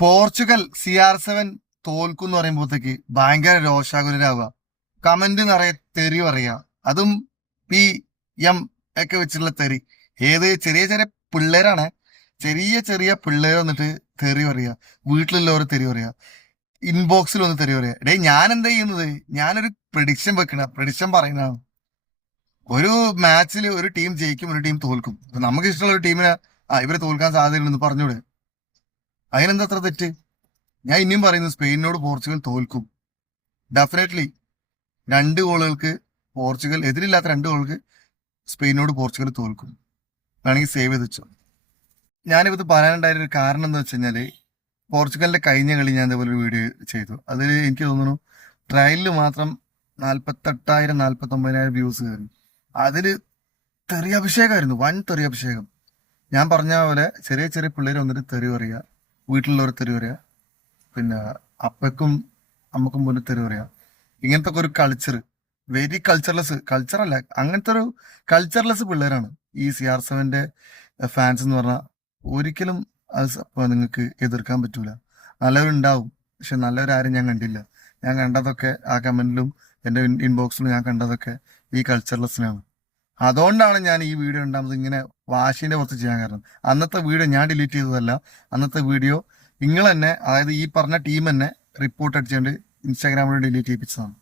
Portugal CR7 തോൽക്കും പറയുമ്പോഴത്തേക്ക് ഭയങ്കര രോഷാകുലരാവുക. കമന്റ് നിറയെ തെറി പറയുക. അതും PM ഒക്കെ വെച്ചിട്ടുള്ള തെറി. ഏത് ചെറിയ ചെറിയ പിള്ളേരാണ്, ചെറിയ ചെറിയ പിള്ളേർ വന്നിട്ട് തെറി പറയുക. വീട്ടിലുള്ളവർ തെറി പറയുക. ഇൻബോക്സിൽ വന്ന് തെറി പറയുക. ഡേ, ഞാൻ എന്താ ചെയ്യുന്നത്? ഞാനൊരു പ്രഡിക്ഷൻ വെക്കണ, പ്രഡിക്ഷൻ പറയുന്നതാണ്. ഒരു മാച്ചിൽ ഒരു ടീം ജയിക്കും, ഒരു ടീം തോൽക്കും. നമുക്ക് ഇഷ്ടമുള്ള ഒരു ടീമിനെ ഇവരെ തോൽക്കാൻ സാധ്യതയുണ്ടെന്ന് പറഞ്ഞൂടെ? അതിനെന്താ അത്ര തെറ്റ്? ഞാൻ ഇനിയും പറയുന്നു, സ്പെയിനിനോട് പോർച്ചുഗൽ തോൽക്കും. ഡെഫിനറ്റ്ലി 2 ഗോളുകൾക്ക് പോർച്ചുഗൽ, എതിരില്ലാത്ത 2 ഗോളുകൾക്ക് സ്പെയിനോട് പോർച്ചുഗൽ തോൽക്കും. വേണമെങ്കിൽ സേവ് ചെയ്ത് വെച്ചോ. ഞാനിപ്പോൾ ഇത് പറയാനുണ്ടായ ഒരു കാരണം എന്ന് വെച്ച് കഴിഞ്ഞാല്, പോർച്ചുഗലിന്റെ കഴിഞ്ഞ കളി ഞാൻ ഇതേപോലെ ഒരു വീഡിയോ ചെയ്തു. അതിൽ എനിക്ക് തോന്നുന്നു ട്രയലിൽ മാത്രം 48,000 49,000 വ്യൂസ് കയറി. അതില് തെറി അഭിഷേകമായിരുന്നു, വൻ തെറി അഭിഷേകം. ഞാൻ പറഞ്ഞ പോലെ ചെറിയ ചെറിയ പിള്ളേർ വന്നിട്ട് തെറി പറയുക, വീട്ടിലുള്ളവർ തെറി പറയുക, പിന്നെ അപ്പക്കും അമ്മക്കും പോലും തെറി പറയുക. ഇങ്ങനത്തെ ഒരു കൾച്ചർ, വെരി കൾച്ചറല്ല, അങ്ങനത്തെ ഒരു കൾച്ചർലെസ് പിള്ളേരാണ് ഈ CR7 ഫാൻസ് എന്ന് പറഞ്ഞാൽ. ഒരിക്കലും അത് നിങ്ങൾക്ക് എതിർക്കാൻ പറ്റൂല. നല്ലവരുണ്ടാവും, പക്ഷെ നല്ലവരാരും ഞാൻ കണ്ടില്ല. ഞാൻ കണ്ടതൊക്കെ ആ കമന്റിലും എൻ്റെ ഇൻബോക്സിലും ഞാൻ കണ്ടതൊക്കെ ഈ കൾച്ചർലെസ്സിനാണ്. അതുകൊണ്ടാണ് ഞാൻ ഈ വീഡിയോ ഉണ്ടാകുന്നത് ഇങ്ങനെ വാശിന്റെ പുറത്ത് ചെയ്യാൻ കാരണം. അന്നത്തെ വീഡിയോ ഞാൻ ഡിലീറ്റ് ചെയ്തതല്ല. അന്നത്തെ വീഡിയോ നിങ്ങൾ തന്നെ, അതായത് ഈ പറഞ്ഞ ടീം തന്നെ റിപ്പോർട്ട് അടിച്ചുകൊണ്ട് ഇൻസ്റ്റാഗ്രാമിൽ ഡിലീറ്റ് ചെയ്യിപ്പിച്ചതാണ്.